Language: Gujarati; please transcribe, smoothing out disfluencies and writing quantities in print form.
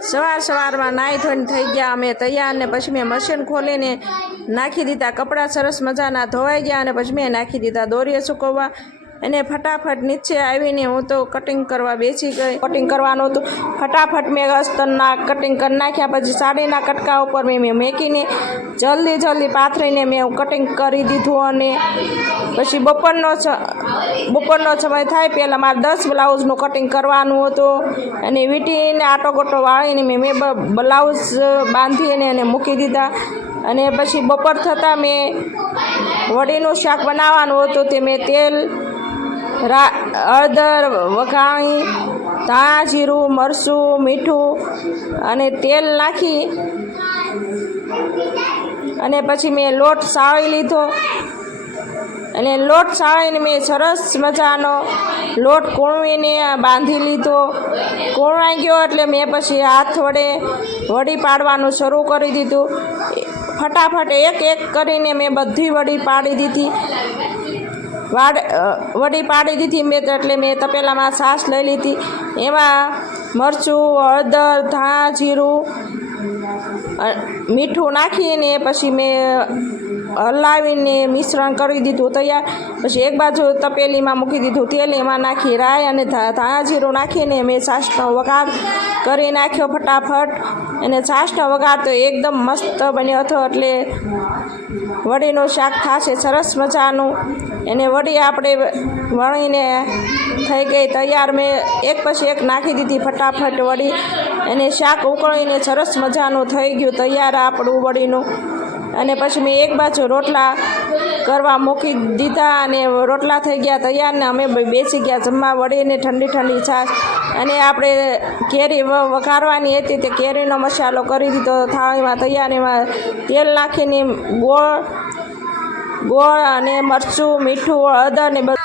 સવારમાં નાહી ધોઈને થઈ ગયા અમે તૈયાર ને પછી મેં મશીન ખોલીને નાખી દીધા કપડાં. સરસ મજાના ધોવાઈ ગયા અને પછી મેં નાખી દીધા દોરીએ સૂકવવા. અને ફટાફટ નીચે આવીને હું તો કટિંગ કરવા બેસી ગઈ. કટિંગ કરવાનું હતું, ફટાફટ મેં અસ્તરના કટિંગ કરી નાખ્યા. પછી સાડીના કટકા ઉપર મેં મેકીને જલ્દી પાથરીને મેં કટિંગ કરી દીધું. અને પછી બપોરનો સમય થાય પહેલાં મારે 10 બ્લાઉઝનું કટિંગ કરવાનું હતું. અને વીંટીને આટો ગોટો વાળીને મેં બ્લાઉઝ બાંધીને અને મૂકી દીધા. અને પછી બપોર થતાં મેં વડીનું શાક બનાવવાનું હતું. તે મેં તેલ, હળદર, વઘાણી, ધાણા, જીરું, મરચું, મીઠું અને તેલ નાખી અને પછી મેં લોટ સાળી લીધો. અને લોટ સાળીને મેં સરસ મજાનો લોટ કૂણવીને બાંધી લીધો. કૂણાઈ ગયો એટલે મેં પછી હાથ વડે વડી પાડવાનું શરૂ કરી દીધું. ફટાફટ એક કરીને મેં બધી વડી પાડી દીધી. વડી પાડી દીધી મેં એટલે મેં તપેલામાં છાશ લઈ લીધી. એમાં મરચું, હળદર, ધાણા, જીરું, મીઠું નાખીને પછી મેં હલાવીને મિશ્રણ કરી દીધું તૈયાર. પછી એક બાજુ તપેલીમાં મૂકી દીધું તેલ, એમાં નાખી રાઈ અને ધાણા જીરું નાખીને મેં છાશનો વઘાર કરી નાખ્યો ફટાફટ. અને છાશનો વઘાર તો એકદમ મસ્ત બન્યો હતો. એટલે વડીનું શાક થશે સરસ મજાનું. એને વડી આપણે વણીને થઈ ગઈ તૈયાર. મેં એક પછી એક નાખી દીધી ફટાફટ વડી. અને શાક ઉકળીને સરસ મજાનું થઈ ગયું તૈયાર આપણું વડીનું. અને પછી મેં એક બાજુ રોટલા કરવા મૂકી દીધા. અને રોટલા થઈ ગયા તૈયાર ને અમે બેસી ગયા જમવા. વડીને ઠંડી છાશ અને આપણે કેરી વઘારવાની હતી તે કેરીનો મસાલો કરી દીધો થાળીમાં તૈયાર. એમાં તેલ નાખીને ગોળ અને મરચું, મીઠું, હળદર ને બધું